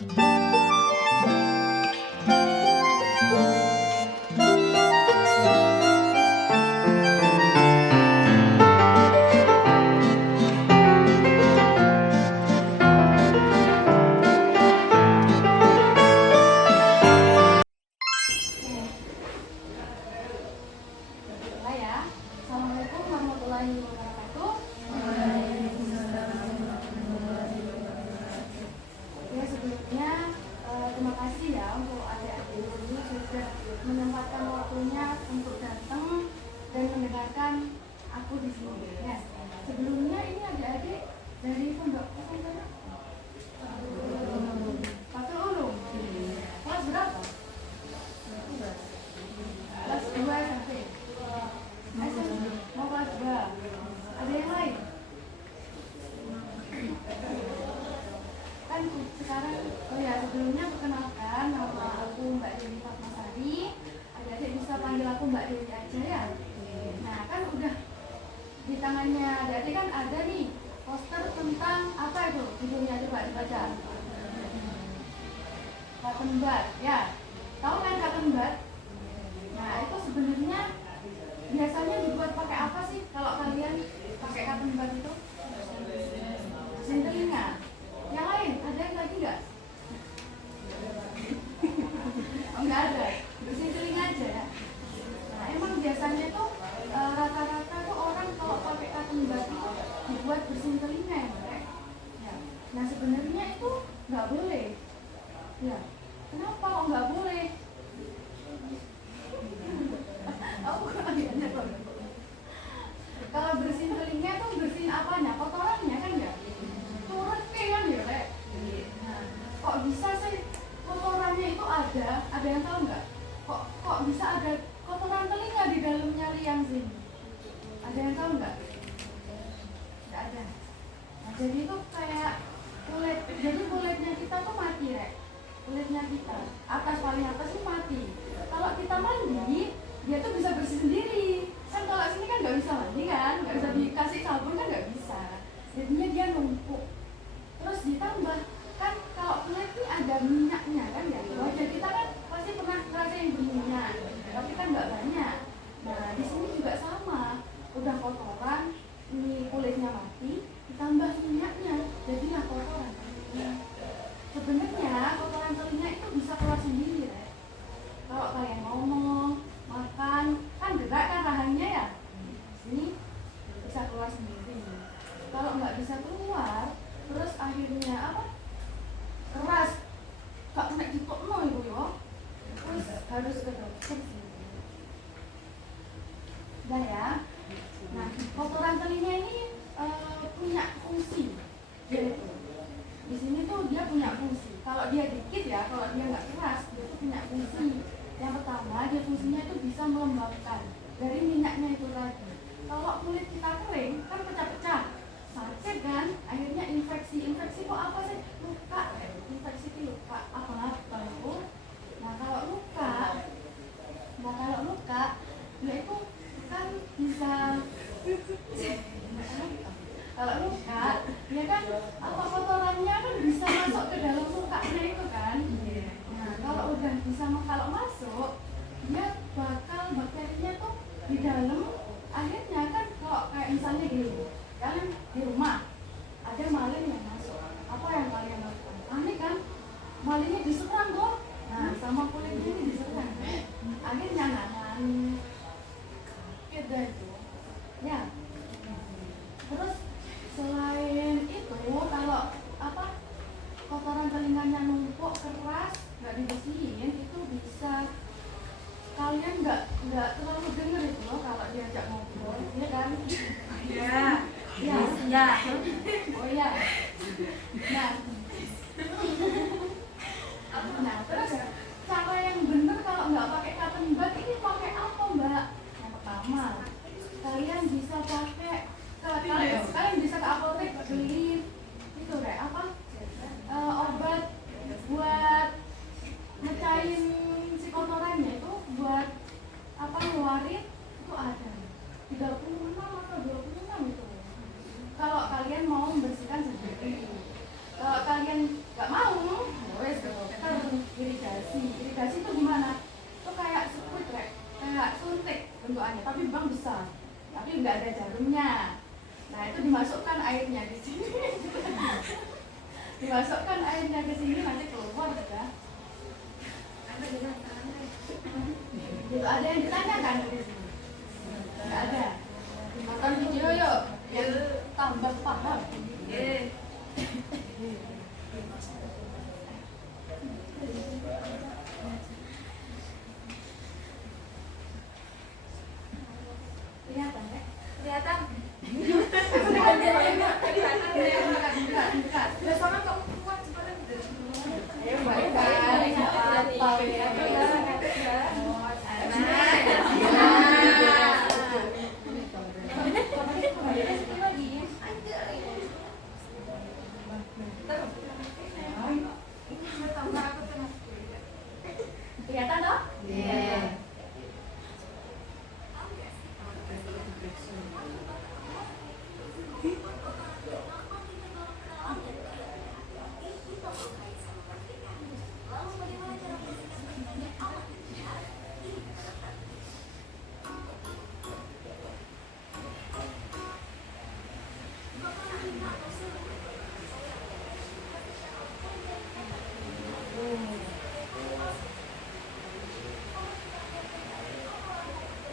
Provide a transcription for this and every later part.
Assalamualaikum warahmatullahi wabarakatuh. Ya, sebelumnya terima kasih ya untuk adik-adik ini sudah menyempatkan waktunya untuk datang dan mendengarkan aku di sini. Ya, sebelumnya ini adik-adik dari pondok pesantren Fathul Ulum. Kelas berapa? Kelas 2 SMP. Mau kelas 2. Ada yang lain? Kan sekarang, oh ya, sebelumnya perkenalkan, nama aku Mbak Dewi Fatmasari. Adik-adik bisa panggil aku Mbak Dewi aja ya. Nah, kan udah di tangannya adik-adik kan ada nih poster tentang apa itu? Judulnya coba dibaca. Cotton bud, ya. Tahu kan cotton bud? Nah, itu sebenarnya biasanya dibuat pakai apa sih kalau kalian pakai cotton bud itu? Bersihin telinga. Yang lain, ada yang lagi nggak? Oh, nggak ada. Bersihin telinga aja ya. Nah, emang biasanya tuh rata-rata tuh orang kalau pakai cotton bud itu dibuat bersihin telinga ya, Mbak? Ya. Nah, sebenarnya itu nggak boleh. Ya. Kenapa kok nggak boleh? Aku kayaknya kalau bersihin telinga tuh bersihin apanya? Kotorannya kan ya? Turun kan ya, Rek? Nah, kok bisa sih kotorannya itu ada? Ada yang tahu nggak? Kok bisa ada kotoran telinga di dalamnya liang sini? Ada yang tahu nggak? Nggak ada. Nah, jadi itu kayak kulit. Jadi kulitnya kita tuh mati, Rek. Kulitnya kita paling atas tuh mati. Kalau kita mandi, dia tuh bisa bersih sendiri. Kan kalau sini kan nggak bisa mandi kan, nggak bisa dikasih sabun kan nggak bisa. Jadinya dia numpuk. Terus ditambah kan kalau kulit ini ada minyaknya kan ya. Wajah kita kan pasti pernah ngerasain berminyak, tapi kan nggak banyak. Nah di sini juga sama. Udah kotoran, ini kulitnya mati, ditambah minyaknya, jadilah kotoran. Sebenarnya kotoran telinga itu bisa keluar sendiri ya. Kalau kalian ngomong, makan, kan gerak kan rahangnya ya. Ini bisa keluar sendiri. Kalau nggak bisa keluar, terus akhirnya apa? Keras, gak kena ditokno ibu yo. Terus harus ke dokter sih. Udah ya. Nah, kotoran telinga ini punya fungsi. Yaitu di sini tuh dia punya fungsi. Kalau dia dikit ya, kalau dia nggak keras, dia tuh punya fungsi. Yang pertama, dia fungsinya itu bisa melembabkan dari minyaknya itu tadi. Kalau kulit kita kering, kan pecah-pecah, sakit kan? Akhirnya infeksi kok apa sih? Luka, infeksi itu luka apa-apa itu. Nah kalau luka, dia itu kan bisa kalau luka, dia kan apa kotorannya kan bisa masuk ke dalam lukanya itu kan. Nah kalau udah bisa kalau masuk, dia bakal bakterinya tuh di dalam. Akhirnya kan kalau kayak misalnya gini, kalian di rumah ada maling yang masuk, apa yang kalian lakukan? Panik kan? Malingnya diserang kok. Nah sama kulitnya ini diserang. Akhirnya nahan kita itu ya. Terus selain itu kalau apa kotoran telinganya numpuk keras nggak dibersihin, itu bisa kalian nggak terlalu denger itu loh kalau diajak ngobrol, ya kan? Ya. Ya. Oh ya. Nah terus cara yang bener kalau nggak pakai cotton bud ini pakai apa, Mbak? Yang pertama, kalian bisa pakai kalian bisa ke apotek beli itu kayak apa? Obat buat mecahin si kotorannya itu, buat apa ngeluarin itu ada 36 atau 26 itu. Kalau kalian mau membersihkan sendiri, kalau hidungnya. Nah itu dimasukkan airnya di sini. Dimasukkan airnya ke sini nanti keluar sudah. Itu ada yang ditanyakan di sini? Nggak ada. Nonton video yuk, biar tambah paham. Kelihatan ya? Kelihatan. Bersama kamu kuat cepetan. Ayo baik-baik, apa-apa ya. Kelihatan toh? Iya.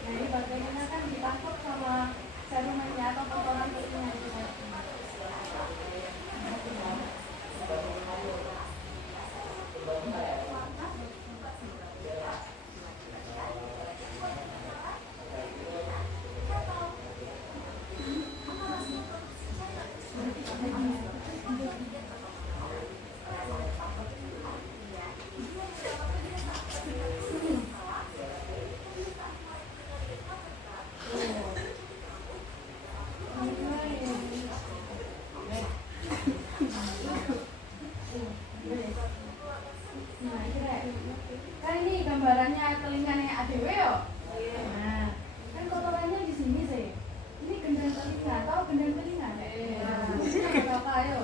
Nah ini bagaimana kan ditangkap sama serumennya atau kotoran kulitnya itu kan. Kan ini gambarannya telinganya ADW yo. Nah, kan kotorannya di sini sih. Ini gendang telinga, tahu gendang telinga? Apa ayo?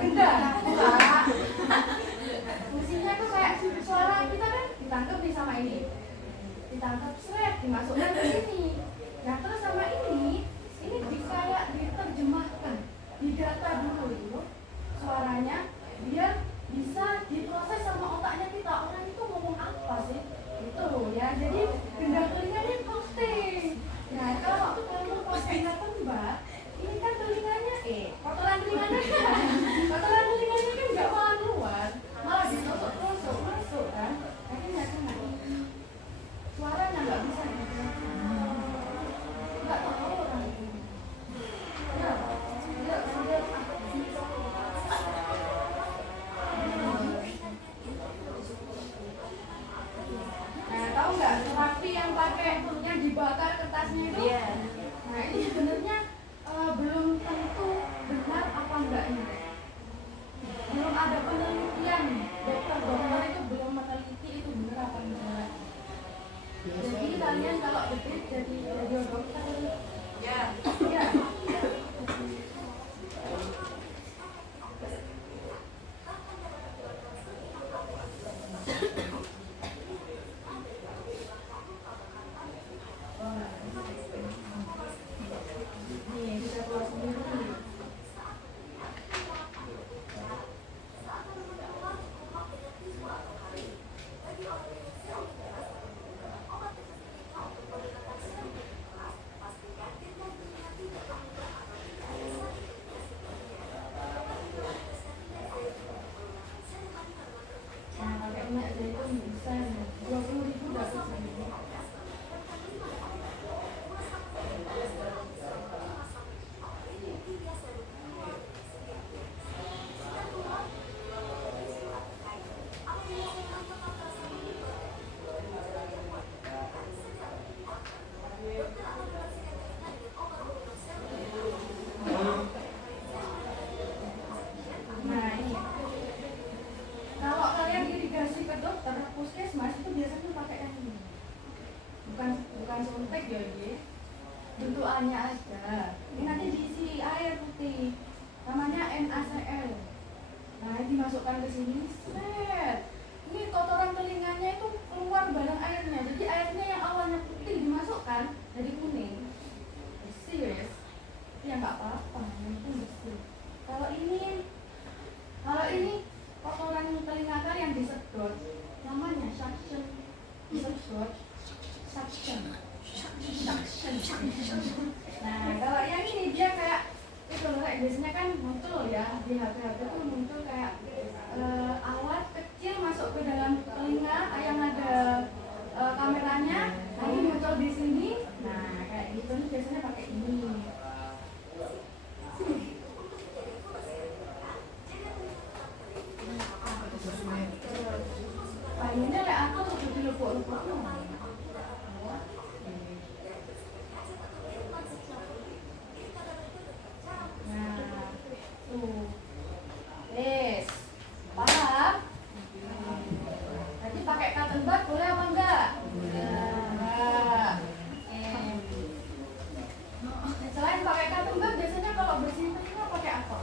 Gendang. Fungsinya tuh kayak suara kita kan ditangkap nih sama ini. Ditangkap seret, dimasukkan ke sini. Nah, terus sama ini kayak diterjemahkan, didata dulu itu suaranya biar bisa diproses sama otaknya kita. Orang itu ngomong apa sih? Itu ya. Jadi gendang telinga ini penting. Nah, kalau kamu pas binatang Mbak, ini kan telinganya kotoran telinganya kan nggak malah keluar, malah ditusuk-tusuk masuk kan. Akhirnya kan suaranya nggak bisa nggak tahu orang itu. Ya, nah, tahu nggak terapi yang pakai yang dibakar kertasnya itu? Iya. Nah, ini sebenarnya belum tentu benar apa enggaknya. Belum ada penelitian. Dokter itu belum meneliti itu benar apa enggak. Jadi kalian kalau begitu jadi dokter Ya. ya. Nih, kita keluar sendiri. Nah, pakai minyak zaitun bisa 20.000 dapat sendiri. Nah, ini kalau kalian irigasi ke dokter puskesmas itu biasanya pakai yang ini, bukan suntik ya ini, bentukannya ada. Ini nanti diisi air putih, namanya NaCl. Nah, ini dimasukkan ke sini, set. Ini kotoran telinganya itu keluar bareng airnya. Jadi airnya yang awalnya putih dimasukkan jadi kuning. ya nggak apa-apa, yang penting bersih. Kalau ini kotoran telinga kalian disedot, namanya suction. Disedot, suction. Nah, kalau yang ini dia kayak itu loh, kayak biasanya kan muncul ya di HP-HP tuh muncul kayak alat kecil masuk ke dalam telinga yang ada kameranya, nanti muncul di sini. Nah, kayak gitu nih biasanya pakai ini. Ini lek aku tuh dilebok-lebok. Yes, paham? Nanti pakai cotton bud boleh apa enggak? Enggak. Selain pakai cotton bud, biasanya kalau bersihin telinga pakai apa?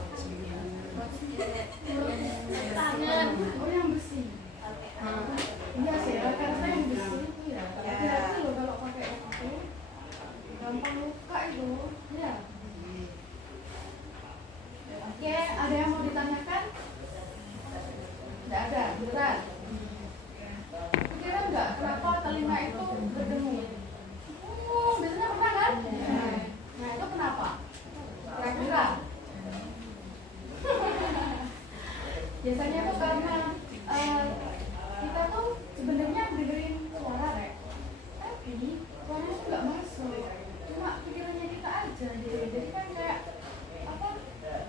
Tangan. Oh, yang bersih. Iya sih, karena yang bersih itu ya. Hati-hati loh kalau pakai itu, gampang luka itu. Ya. Oke, ada yang mau ditanyakan? Tidak ada, beneran. Kira enggak kenapa telinga itu berdengung? Biasanya pernah kan? Nah, itu kenapa? Kira-kira? Biasanya itu karena kita tuh sebenarnya dengerin suara, Rek. Tapi suaranya tuh nggak masuk. Cuma pikirannya kita aja. Jadi kan kayak apa?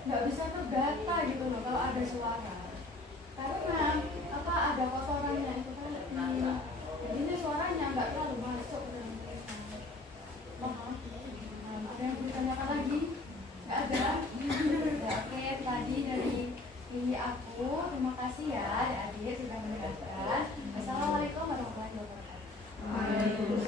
Nggak bisa terdata gitu loh kalau ada suara. Karena apa, ada kotorannya itu kan. Jadinya suaranya nggak terlalu masuk ke dalam telinga. Ada yang mau ditanyakan lagi? Nggak ada? Ya, oke, tadi dari ini aku. Terima kasih ya adik-adik sudah mendengarkan. Assalamualaikum warahmatullahi wabarakatuh.